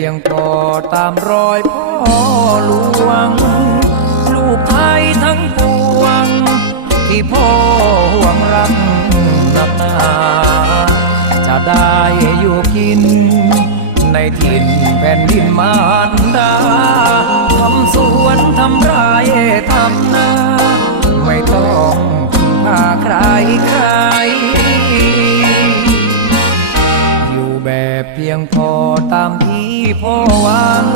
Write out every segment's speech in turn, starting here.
พียงพอตามรอยพ่อหลวง ลูกไทยทั้งปวง ที่พ่อห่วงรักนักหนาจะได้อยู่กิน ในถิ่นแผ่นดินมารดาทำสวนทำไรทำนา พ่อหวัง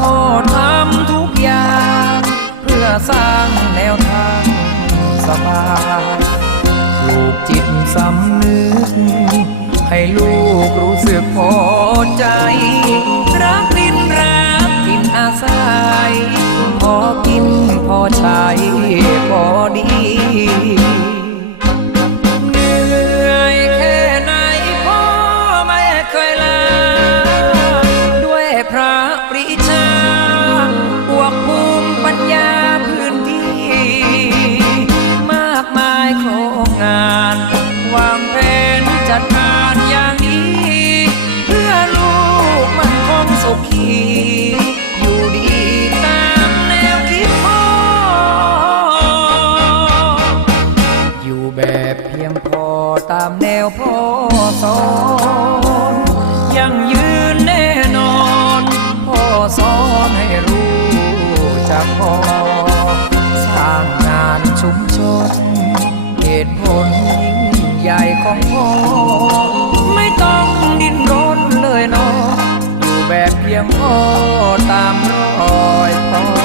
พ่อทำทุกอย่าง เพื่อสร้างแนวทางสบายปลูกจิตสำนึก ให้ลูกรู้สึกพอใจ ดงานอย่างนี้ เพื่อลูกมันคงสุขีอยู่ดีตามแนวคิดพ่อ อยู่แบบเพียงพอตามแนวพ่อสอนยังยืนแน่นอน พ่อสอนให้รู้จักพอ ของพ่อไม่ต้องดิ้นรนเลยเนาะอยู่แบบเพียงพอตามรอยพ่อ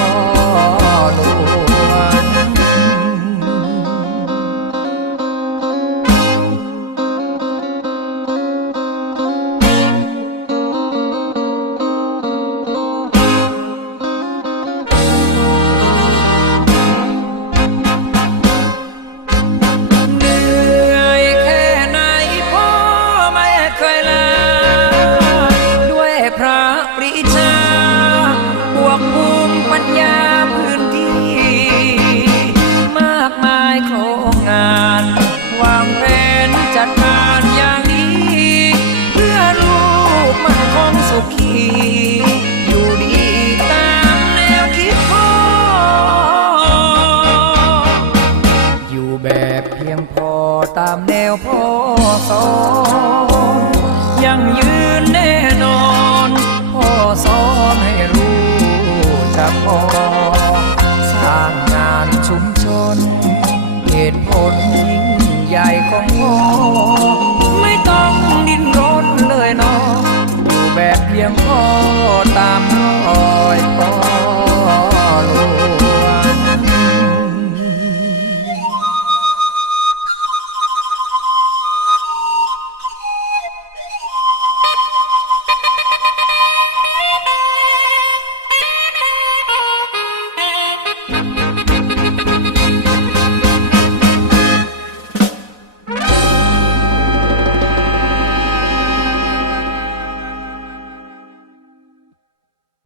คี อยู่ดีตามแนวคิดพ่อ อยู่แบบเพียงพอตามแนวพ่อสอนยังยืนแน่นอน พ่อสอนให้รู้จักพอ สร้างงานชุมชน เหตุผล ตามรอยปอย